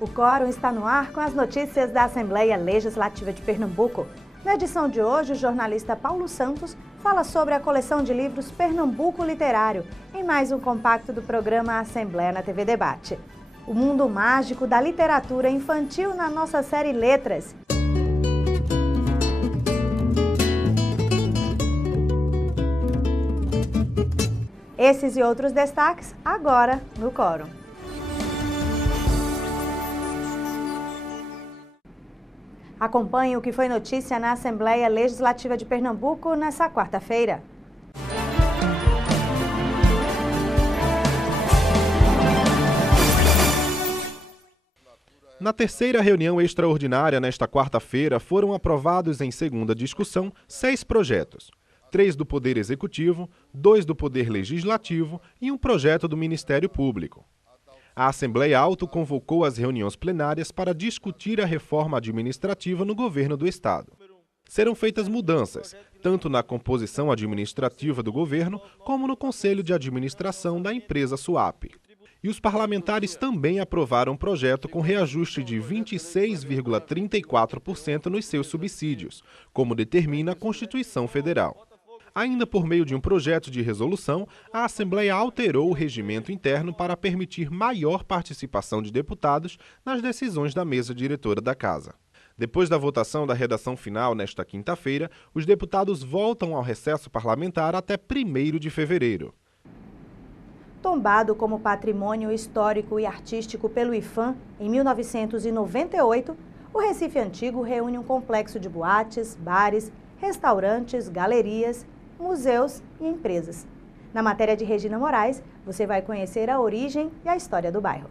O Quórum está no ar com as notícias da Assembleia Legislativa de Pernambuco. Na edição de hoje, o jornalista Paulo Santos fala sobre a coleção de livros Pernambuco Literário, em mais um compacto do programa Assembleia na TV Debate. O mundo mágico da literatura infantil na nossa série Letras. Esses e outros destaques agora no Quórum. Acompanhe o que foi notícia na Assembleia Legislativa de Pernambuco nesta quarta-feira. Na terceira reunião extraordinária nesta quarta-feira, foram aprovados em segunda discussão 6 projetos. 3 do Poder Executivo, 2 do Poder Legislativo e um projeto do Ministério Público. A Assembleia autoconvocou as reuniões plenárias para discutir a reforma administrativa no governo do Estado. Serão feitas mudanças, tanto na composição administrativa do governo, como no Conselho de Administração da empresa SUAP. E os parlamentares também aprovaram um projeto com reajuste de 26,34% nos seus subsídios, como determina a Constituição Federal. Ainda por meio de um projeto de resolução, a Assembleia alterou o regimento interno para permitir maior participação de deputados nas decisões da mesa diretora da Casa. Depois da votação da redação final nesta quinta-feira, os deputados voltam ao recesso parlamentar até 1º de fevereiro. Tombado como patrimônio histórico e artístico pelo IPHAN em 1998, o Recife Antigo reúne um complexo de boates, bares, restaurantes, galerias, museus e empresas. Na matéria de Regina Moraes, você vai conhecer a origem e a história do bairro.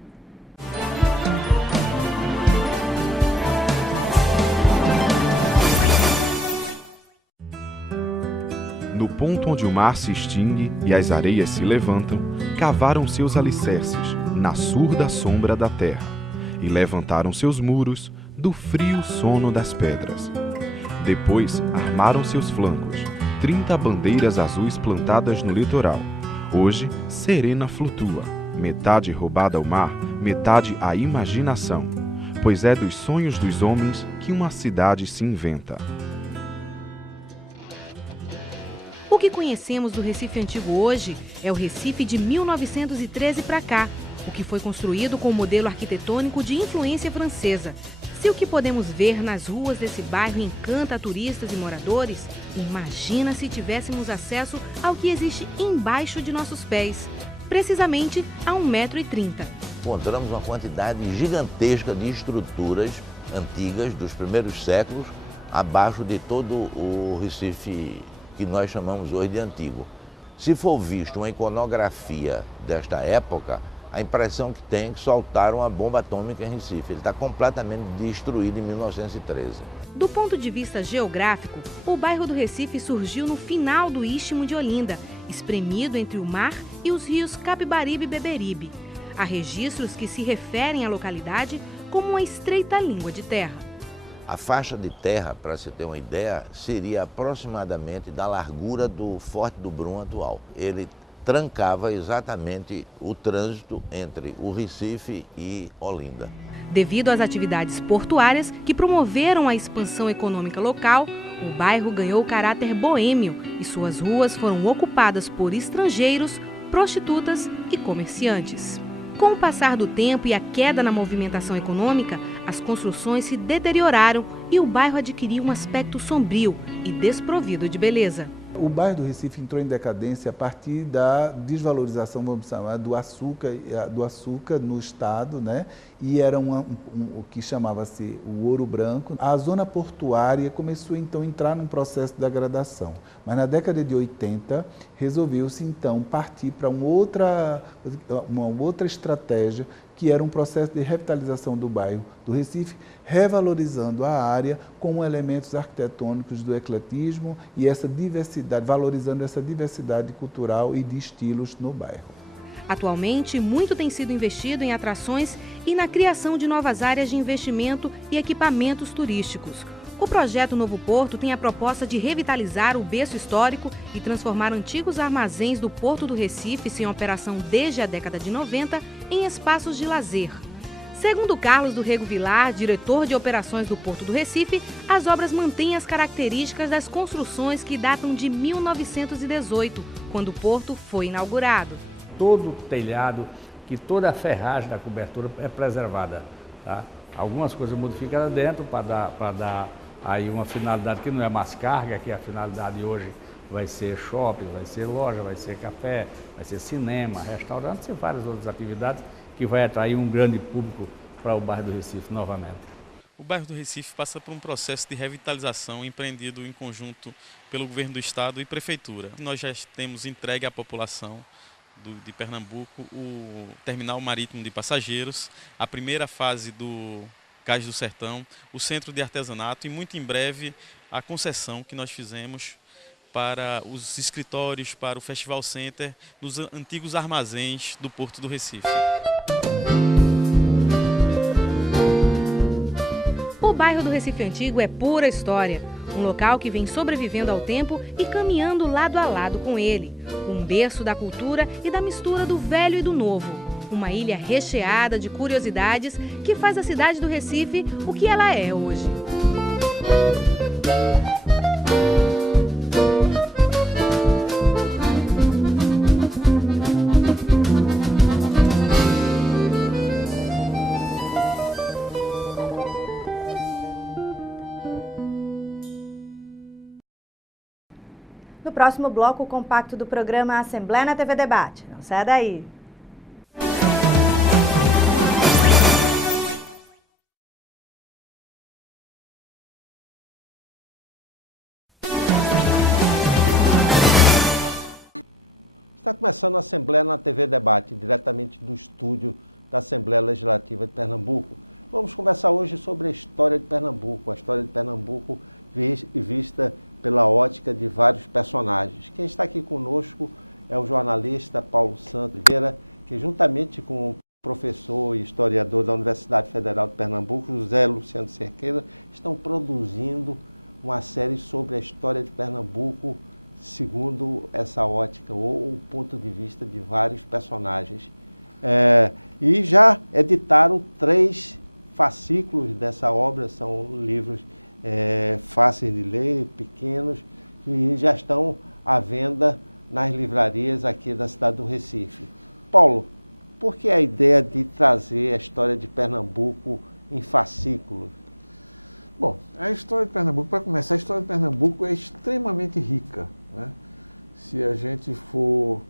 No ponto onde o mar se extingue e as areias se levantam, cavaram seus alicerces na surda sombra da terra e levantaram seus muros do frio sono das pedras. Depois armaram seus flancos, 30 bandeiras azuis plantadas no litoral. Hoje, Serena flutua, metade roubada ao mar, metade à imaginação, pois é dos sonhos dos homens que uma cidade se inventa. O que conhecemos do Recife Antigo hoje é o Recife de 1913 para cá, o que foi construído com um modelo arquitetônico de influência francesa. Se o que podemos ver nas ruas desse bairro encanta turistas e moradores, imagina se tivéssemos acesso ao que existe embaixo de nossos pés, precisamente a 1,30 m. Encontramos uma quantidade gigantesca de estruturas antigas dos primeiros séculos abaixo de todo o Recife que nós chamamos hoje de antigo. Se for visto uma iconografia desta época, a impressão que tem é que soltaram a bomba atômica em Recife. Ele está completamente destruído em 1913. Do ponto de vista geográfico, o bairro do Recife surgiu no final do Istmo de Olinda, espremido entre o mar e os rios Capibaribe e Beberibe. Há registros que se referem à localidade como uma estreita língua de terra. A faixa de terra, para se ter uma ideia, seria aproximadamente da largura do Forte do Brum atual. Ele trancava exatamente o trânsito entre o Recife e Olinda. Devido às atividades portuárias que promoveram a expansão econômica local, o bairro ganhou caráter boêmio e suas ruas foram ocupadas por estrangeiros, prostitutas e comerciantes. Com o passar do tempo e a queda na movimentação econômica, as construções se deterioraram e o bairro adquiriu um aspecto sombrio e desprovido de beleza. O bairro do Recife entrou em decadência a partir da desvalorização, vamos chamar, do açúcar no estado, né? E era o que chamava-se o ouro branco. A zona portuária começou então a entrar num processo de degradação. Mas na década de 80 resolveu-se então partir para uma outra estratégia, que era um processo de revitalização do bairro do Recife, revalorizando a área com elementos arquitetônicos do ecletismo e essa diversidade, valorizando essa diversidade cultural e de estilos no bairro. Atualmente, muito tem sido investido em atrações e na criação de novas áreas de investimento e equipamentos turísticos. O projeto Novo Porto tem a proposta de revitalizar o berço histórico e transformar antigos armazéns do Porto do Recife, em operação desde a década de 90, em espaços de lazer. Segundo Carlos do Rego Vilar, diretor de operações do Porto do Recife, as obras mantêm as características das construções que datam de 1918, quando o porto foi inaugurado. Todo o telhado, que toda a ferragem da cobertura é preservada, tá? Algumas coisas modificadas dentro para dar aí uma finalidade que não é mais carga, que a finalidade hoje vai ser shopping, vai ser loja, vai ser café, vai ser cinema, restaurantes e várias outras atividades que vai atrair um grande público para o bairro do Recife novamente. O bairro do Recife passa por um processo de revitalização empreendido em conjunto pelo governo do estado e prefeitura. Nós já temos entregue à população de Pernambuco o terminal marítimo de passageiros, a primeira fase do Cais do Sertão, o centro de artesanato e muito em breve a concessão que nós fizemos para os escritórios, para o Festival Center, nos antigos armazéns do Porto do Recife. O bairro do Recife Antigo é pura história, um local que vem sobrevivendo ao tempo e caminhando lado a lado com ele, um berço da cultura e da mistura do velho e do novo, uma ilha recheada de curiosidades que faz a cidade do Recife o que ela é hoje. No próximo bloco, o compacto do programa Assembleia na TV Debate. Não saia daí! Está começando a Assembleia na TV Debate, diretamente do estúdio da Assembleia Legislativa de Pernambuco. Vamos conversar hoje sobre a história de Pernambuco, vista pela ótica de vários personagens. Quem está aqui conosco é o jornalista Paulo Santos Vieira, que juntamente com o professor e historiador da Universidade Federal de Pernambuco, José Luciano Cerqueira, estão produzindo uma série sobre a história de Pernambuco, segundo essa ótica ou o ponto de vista de vários personagens. E já editaram 3 fascículos dessa obra, são livros fáceis de ler, pequenos, e já estão à venda nas livrarias aqui da cidade do Recife. Paulo, por que a ideia de trazer a história de Pernambuco em fascículos? Bom, a história de Pernambuco, para começar, a história de Pernambuco é extremamente rica, né? Se a gente for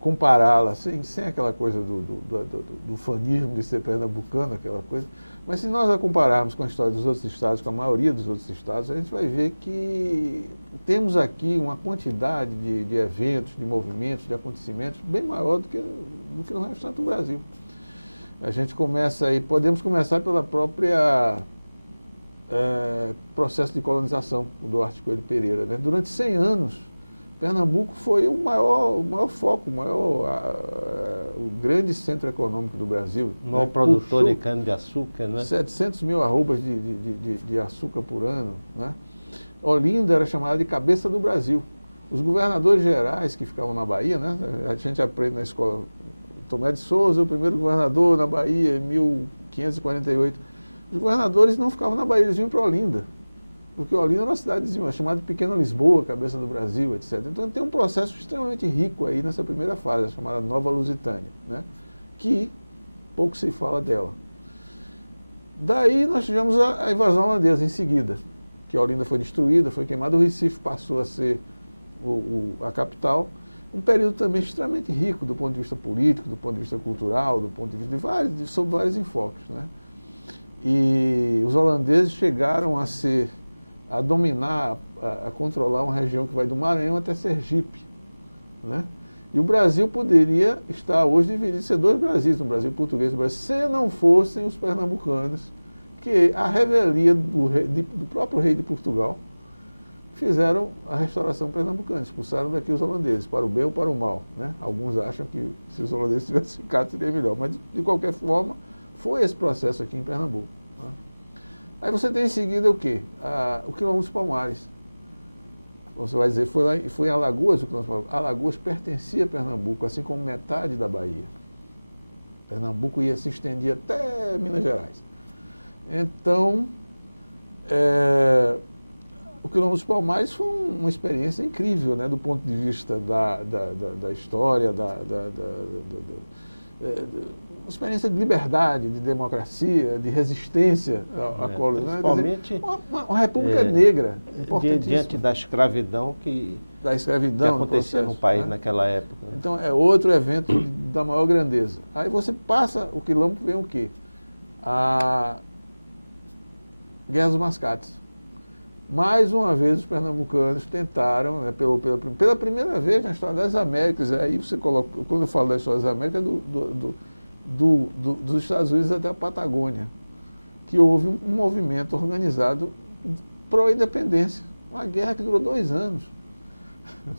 compará-la, sem aquela coisa do fanismo de ser pernambucano, aquela coisa, mas se nós a compararmos com a história dos outros estados, com a maioria dos outros estados, a gente vai ver que temos aqui uma quantidade de eventos, de movimentos, de acontecimentos bem maior do que no restante do Brasil. A gente começa aí, podemos começar pela própria processo de colonização do Duarte Coelho Pereira, né? Durante 100 anos, Pernambuco foi o maior foco, o grande centro econômico do Brasil. O maior produtor de cana-de-açúcar, né? 700 mil arrobas de açúcar por ano, né? Olinda era chamada de cabeça do Brasil. Os governadores gerais que ficavam na Bahia, né? A gente aprende na escola, Tomé de Souza, o primeiro governador na Bahia, em 1548. Os governadores não ficavam na Bahia, eles vinham para Olinda. Porque Olinda era uma cidadezinha chamada de Pequena Lisboa, cabeça do Brasil, etc. Então tem um processo extremamente rico aí nessa primeira fase, chamada Nova Lusitânia, né? Que pouco se fala dela. Daí nós tivemos a invasão holandesa em seguida, que Olinda foi destruída, foi queimada, o Recife passou a ser a capital. Um período também extremamente rico do ponto de vista político, do ponto de vista cultural, do ponto de vista sob vários enfoques, né? E os holandeses chegaram a dominar, a controlar uma região que vai do Maranhão até Sergipe, né? E o Brasil poderia estar hoje dividido, ser 2 Brasis, um Brasil português e um Brasil, se não fossem os pernambucanos, que a revelia do próprio rei de Portugal, fizeram a restauração pernambucana, expulsaram daqui os holandeses, para o bem ou para o mal, né? Alguns acham que se os holandeses tivessem ficado seria melhor, mas de qualquer forma foi esse processo aqui em Pernambuco, né? Aí você tem em seguida o quê? O Quilombo dos Palmares. Você vai dizer, foi em Alagoas o Quilombo dos Palmares. Alagoas pertencia a Pernambuco, assim como metade da Bahia. Pernambuco ia se estender até Minas Gerais. Então, o Quilombo dos Palmares foi uma experiência incrível, né, do ponto de vista da história, uma experiência de liberdade, de democracia, de resistência à colônia. Principalmente uma república negra, importantíssima. Diante da escravidão que acontecia no país, né, naquela época. Então é outro evento da maior grandeza. Aí você passa o Quilombo, vem o quê? A Guerra dos Mascates. Mais uma vez os pernambucanos tentaram, né, pela primeira vez na história das Américas, aí você coloca, quando eu falo da história das Américas, dos Estados Unidos até a Patagônia, que houve um movimento organizado pró-independência, uma guerra que durou 2 anos,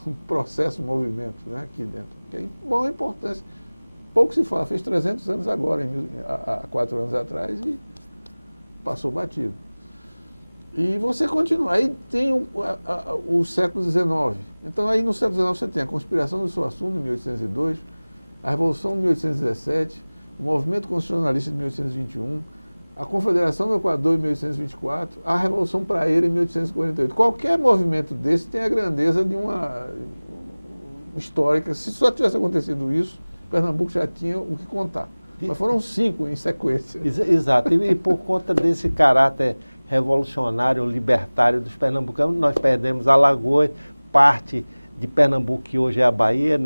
um processo, um movimento, né, aqui dentro, que é bom, importância. Pouco se fala, fez 300 anos agora, há 4 anos atrás, e passou batido. E você continua. Aí tem o século XIX. Então, aí no século XIX você tem a conspiração do Suassuna, em 1802, a Revolução de 1817, o Movimento Constitucionalista de 1821, a Confederação do Equador, em 1824, a Revolução Praeira, em 1848. Qualquer movimento desse tem a grandeza de uma histórica. Se só tivesse acontecido isso, Pernambuco já tinha o que contar. Mas foram 5 em sequência. Exato. E por conta desse caráter revolucionário, libertário dos pernambucanos, nós perdemos Alagoas, parte de Pernambuco, que hoje é a Bahia,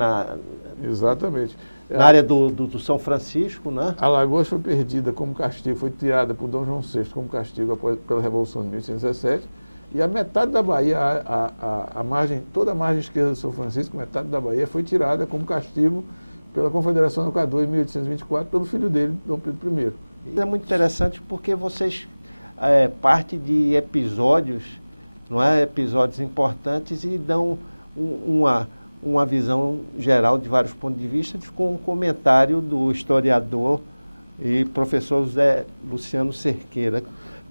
Exatamente. Na área do São Francisco, né? Alagoas foi perdida como castigo, foi tirada por Dom João VI como castigo pela Revolução de 1817, e a metade da Bahia, toda a margem esquerda do São Francisco, metade da Bahia foi tirada como castigo pela Confederação do Equador em 1824, pelo filho dele, Dom Pedro I. Isso é muito interessante porque vocês parte de episódios, não é? Episódios importantes, e dão uma visão geral de vários pontos de vista, com um comentário do historiador e professor José Luciano Cerqueira.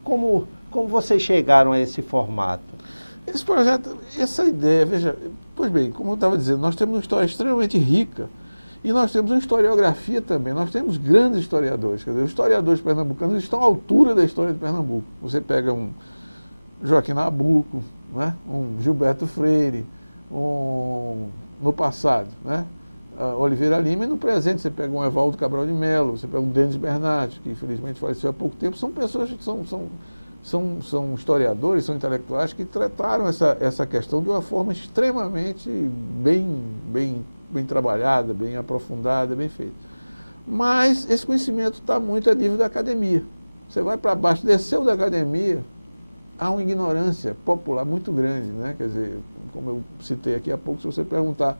Como vocês chegaram a esse formato? Esse projeto, essa ideia, veja, pois bem, como eu estava dizendo, nós temos uma história extremamente rica e nós temos uma historiografia também, nós temos grandes historiadores, quer dizer, os historiadores pernambucanos estão à altura da história de Pernambuco. Você pega um Joaquim Nabuco, né? Um Gilberto Freire, no passado, né? Oliveira Lima, e no presente você pega um Evaldo Cabral de Melo, você pega um Denis Bernat, que infelizmente faleceu há pouco tempo. São pessoas que são historiadores, são intelectuais que trataram essa questão de uma forma extremamente bem trabalhada, bem aprofundada, bem feita. Mas esse conhecimento está muito a nível da academia. Você vai para baixo, desceu da academia, há uma ignorância popular muito grande, né? Quer dizer, como eu citei aqui há pouco, se você perguntar,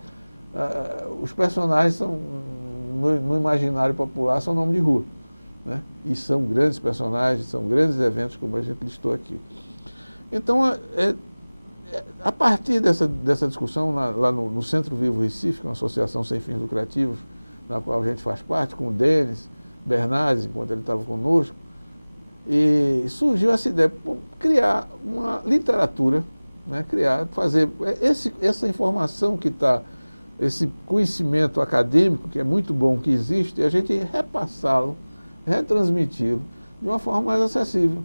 os personagens são, no imaginário popular, são nome de rua, né? E são grandes personagens, são grandes eventos, como a gente listou aqui. Então, a partir dessa discussão lá no Centro Vivo Recife, que é uma associação sem fins lucrativos, na qual a gente faz parte, com o Denis Bernardes, enquanto ele estava conosco, e surgiu essa ideia de criar uma literatura, né? Fazer essa informação que está, esse conhecimento acadêmico, que é muito bom que existe, e a gente repassá-lo, retransmiti-lo de uma forma mais acessível,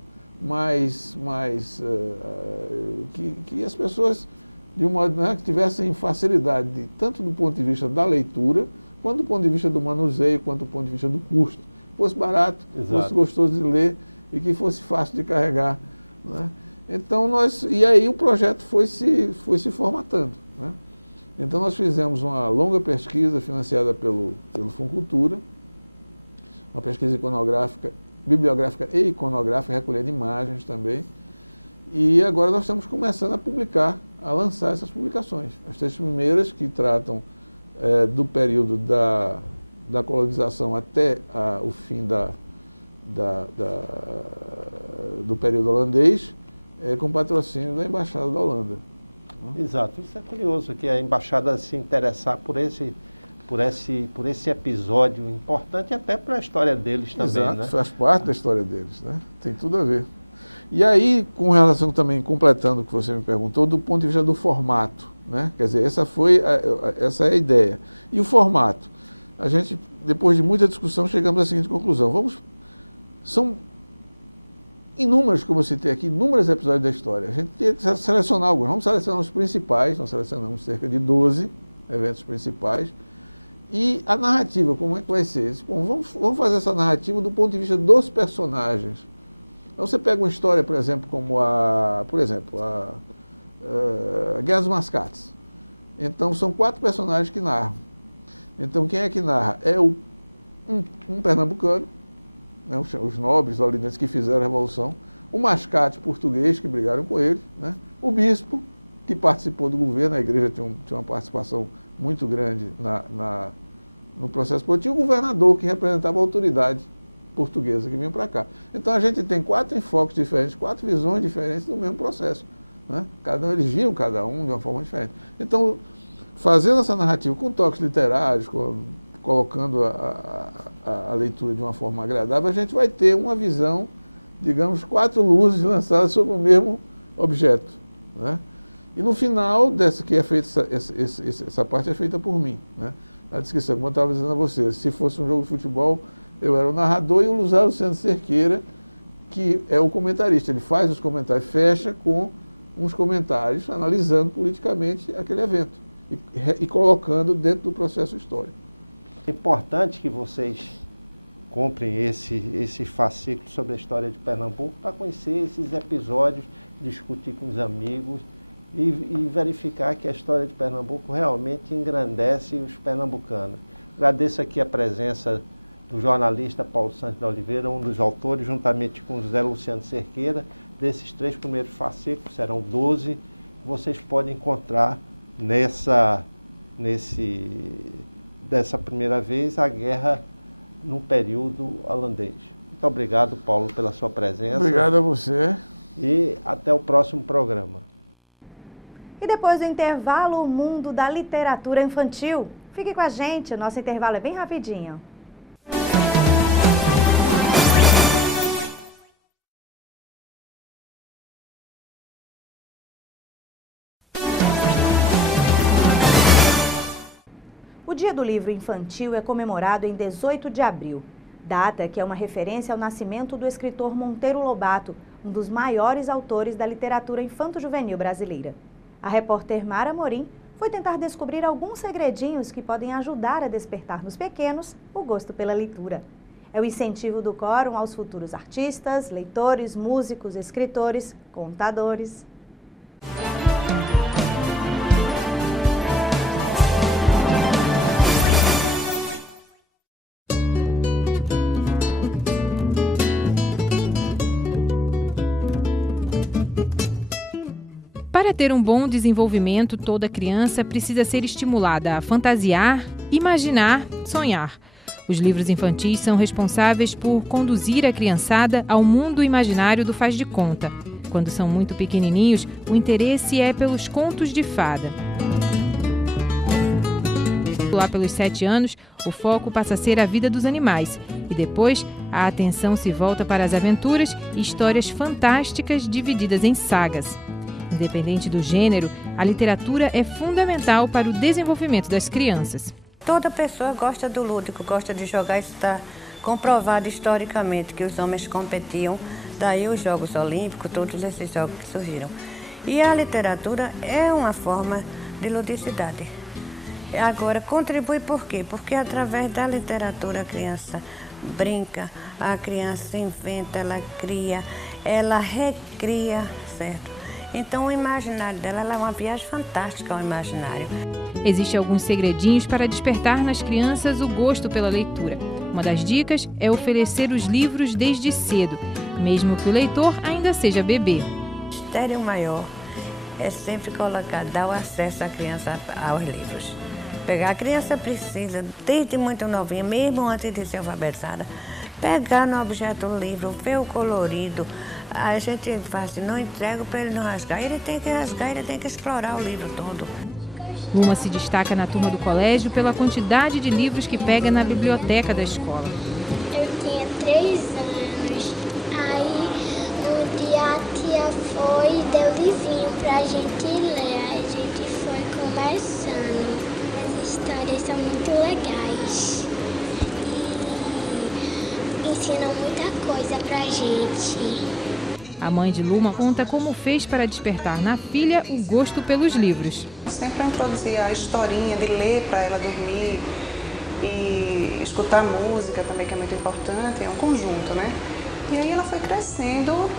que as pessoas, de um modo, né, que tivessem facilidade, tanto do ponto de vista da leitura, quanto do ponto de vista do manuseio, quanto do ponto de vista do custo. Fosse barato, fosse gostoso de ler e que fosse fácil de carregar, né? Então e aí o projeto foi se formatando, né? Então nós fizemos uma longa pesquisa financiada pelo Funcultura, uma pesquisa iconográfica, bibliográfica e iconográfica, recolhendo imagens também. E agora nós estamos começando a publicar, a lançar essas publicações. As 3 primeiras que tratam do período da colonização até o fim do período holandês, com patrocínio da Embaixada da Holanda. Exato. Isso é curioso, que a Embaixada se interessar por esse episódio importante, até para a história deles também. Exato, né? Faz parte da história deles, né? Tem tudo a ver. E aí, com relação também, completando o que você me perguntou, do ponto de vista do formato, né? Quer dizer, essa é a ideia. E o formato? a gente, depois de muita discussão, chegamos à seguinte conclusão. São inúmeros, como eu citei aqui, inúmeros episódios da história. A gente tem que selecionar alguns. Vamos selecionar os principais, nós selecionamos cerca de 12 eventos principais. E a narrativa, como é que vai ser? Bom, vamos fazer essa narrativa do ponto de vista dos personagens. Então você pega uma história, por exemplo, como a Guerra dos Mascates. Então são 4 personagens que narram. Então quem é que narra? É um pernambucano, né, os nobres olindenses que fizeram a Revolução, o mascate português que brigaram com ele, né, o bispo que participou do governo, a igreja tinha uma participação muito grande no processo político, e o governador que representava a autoridade portuguesa que vinha para cá. Então a gente tem 4 enfoques diferentes, 4 visões diferentes do mesmo processo. Né? Eles viam cada um de uma forma diferente. Então, fazendo essa narrativa com toques literários, colocando a leitura de uma forma agradável, a gente vai ter uma visão, digamos, 4 luzes lançadas sobre o mesmo objeto. Né? E no final dessa que é feita, essa parte é feita por mim. Né? A descrição, como eu estava dizendo a você, se fosse um jogo de futebol, eu era o narrador e o Luiz Luciano Cerqueira, que é o comentarista. Ele faz os comentários, fecha com uns comentários, analisando politicamente aquele evento e colocando dentro do processo histórico. É importante que vocês comprem esse fascículo sobre a história de Pernambuco para conhecer esses episódios, discutir com os amigos e verificar que a história de Pernambuco realmente engrandece os pernambucanos. Agradeço aqui a presença do jornalista Paulo Santos da Oliveira, um dos autores, juntamente com José Luciano Cerqueira, desses 3 primeiros fascículos, serão 12, vocês podem encontrar dessa primeira vez, a guerra no período holandês. Muito obrigado, Paulo, pela sua presença. Obrigado a você. E até o próximo programa. E depois do intervalo, o mundo da literatura infantil. Fique com a gente, nosso intervalo é bem rapidinho. O Dia do Livro Infantil é comemorado em 18 de abril, data que é uma referência ao nascimento do escritor Monteiro Lobato, um dos maiores autores da literatura infanto-juvenil brasileira. A repórter Mara Morim foi tentar descobrir alguns segredinhos que podem ajudar a despertar nos pequenos o gosto pela leitura. É o incentivo do Quórum aos futuros artistas, leitores, músicos, escritores, contadores. Para ter um bom desenvolvimento, toda criança precisa ser estimulada a fantasiar, imaginar, sonhar. Os livros infantis são responsáveis por conduzir a criançada ao mundo imaginário do faz de conta. Quando são muito pequenininhos, o interesse é pelos contos de fada. Lá pelos 7 anos, o foco passa a ser a vida dos animais e depois a atenção se volta para as aventuras e histórias fantásticas divididas em sagas. Independente do gênero, a literatura é fundamental para o desenvolvimento das crianças. Toda pessoa gosta do lúdico, gosta de jogar, isso está comprovado historicamente que os homens competiam, daí os Jogos Olímpicos, todos esses jogos que surgiram. E a literatura é uma forma de ludicidade. Agora, contribui por quê? Porque através da literatura a criança brinca, a criança inventa, ela cria, ela recria, certo? Então o imaginário dela é uma viagem fantástica ao imaginário. Existem alguns segredinhos para despertar nas crianças o gosto pela leitura. Uma das dicas é oferecer os livros desde cedo, mesmo que o leitor ainda seja bebê. O mistério maior é sempre dar o acesso à criança aos livros. A criança precisa, desde muito novinha, mesmo antes de ser alfabetizada, pegar no objeto o livro, ver o colorido. A gente faz assim, não entrega para ele não rasgar, ele tem que rasgar, ele tem que explorar o livro todo. Luma se destaca na turma do colégio pela quantidade de livros que pega na biblioteca da escola. Eu tinha 3 anos, aí um dia a tia foi e deu livrinho pra gente ler, a gente foi conversando. As histórias são muito legais. ensinam muita coisa pra gente. A mãe de Luma conta como fez para despertar na filha o gosto pelos livros. Sempre introduzia a historinha de ler para ela dormir e escutar música também, que é muito importante, é um conjunto, né? E aí ela foi crescendo,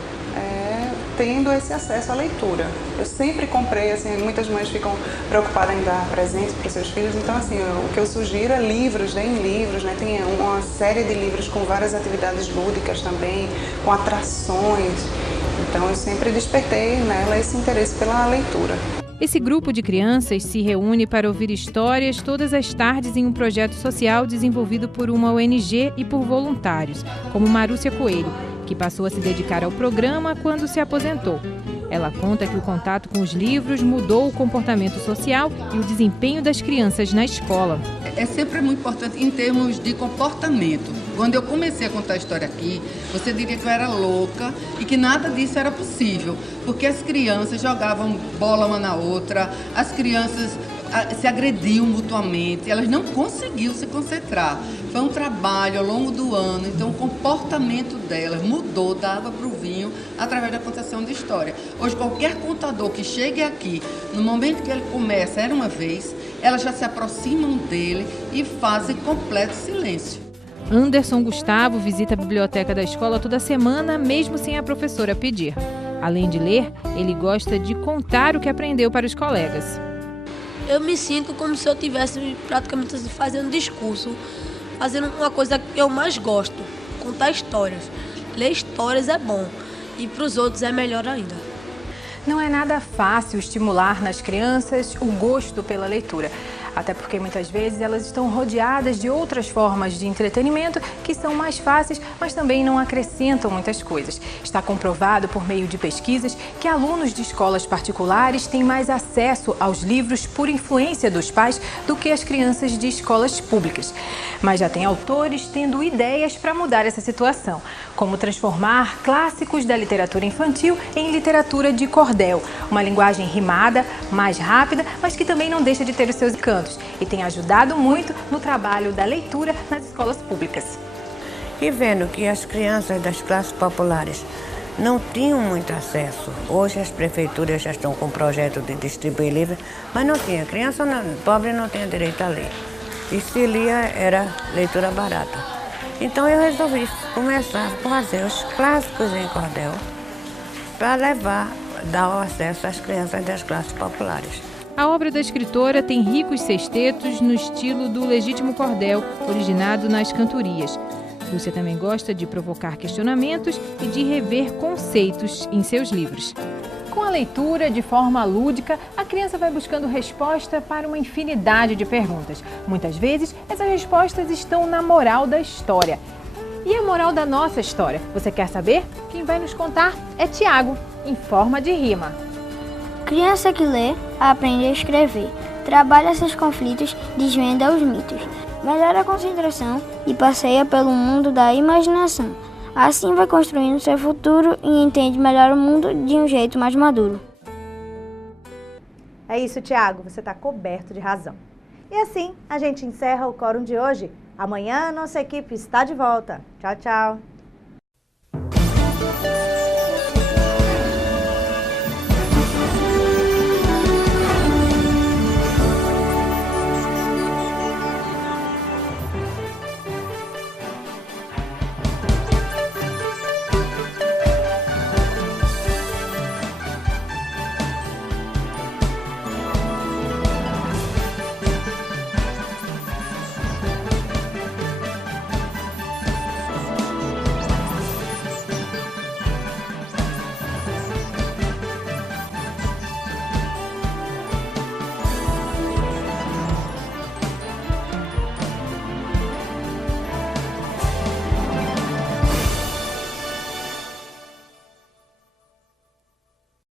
tendo esse acesso à leitura. Eu sempre comprei, assim, muitas mães ficam preocupadas em dar presentes para os seus filhos, então assim, o que eu sugiro é livros, deem livros, né? Tem uma série de livros com várias atividades lúdicas também, com atrações. Então eu sempre despertei nela esse interesse pela leitura. Esse grupo de crianças se reúne para ouvir histórias todas as tardes em um projeto social desenvolvido por uma ONG e por voluntários, como Marúcia Coelho, que passou a se dedicar ao programa quando se aposentou. Ela conta que o contato com os livros mudou o comportamento social e o desempenho das crianças na escola. É sempre muito importante em termos de comportamento. Quando eu comecei a contar a história aqui, você diria que eu era louca e que nada disso era possível, porque as crianças jogavam bola uma na outra, as crianças se agrediam mutuamente, elas não conseguiam se concentrar. Foi um trabalho ao longo do ano, então o comportamento delas mudou da água para o vinho através da contação de história. Hoje, qualquer contador que chegue aqui, no momento que ele começa, era uma vez, elas já se aproximam dele e fazem completo silêncio. Anderson Gustavo visita a biblioteca da escola toda semana, mesmo sem a professora pedir. Além de ler, ele gosta de contar o que aprendeu para os colegas. Eu me sinto como se eu estivesse praticamente fazendo discurso, fazendo uma coisa que eu mais gosto, contar histórias. Ler histórias é bom e para os outros é melhor ainda. Não é nada fácil estimular nas crianças o gosto pela leitura, até porque muitas vezes elas estão rodeadas de outras formas de entretenimento que são mais fáceis, mas também não acrescentam muitas coisas. Está comprovado por meio de pesquisas que alunos de escolas particulares têm mais acesso aos livros por influência dos pais do que as crianças de escolas públicas. Mas já tem autores tendo ideias para mudar essa situação, como transformar clássicos da literatura infantil em literatura de cordel, uma linguagem rimada, mais rápida, mas que também não deixa de ter os seus encantos e tem ajudado muito no trabalho da leitura nas escolas públicas. E vendo que as crianças das classes populares não tinham muito acesso, hoje as prefeituras já estão com o projeto de distribuir livros, mas não tinha, criança pobre não tinha direito a ler. E se lia era leitura barata. Então eu resolvi começar a fazer os clássicos em cordel para dar o acesso às crianças das classes populares. A obra da escritora tem ricos sextetos no estilo do legítimo cordel, originado nas cantorias. Lúcia também gosta de provocar questionamentos e de rever conceitos em seus livros. Com a leitura de forma lúdica, a criança vai buscando resposta para uma infinidade de perguntas. Muitas vezes, essas respostas estão na moral da história. E a moral da nossa história? Você quer saber? Quem vai nos contar é Tiago, em forma de rima. Criança que lê, aprende a escrever, trabalha seus conflitos, desvenda os mitos, melhora a concentração e passeia pelo mundo da imaginação. Assim vai construindo seu futuro e entende melhor o mundo de um jeito mais maduro. É isso, Tiago, você está coberto de razão. E assim, a gente encerra o Quórum de hoje. Amanhã, nossa equipe está de volta. Tchau, tchau.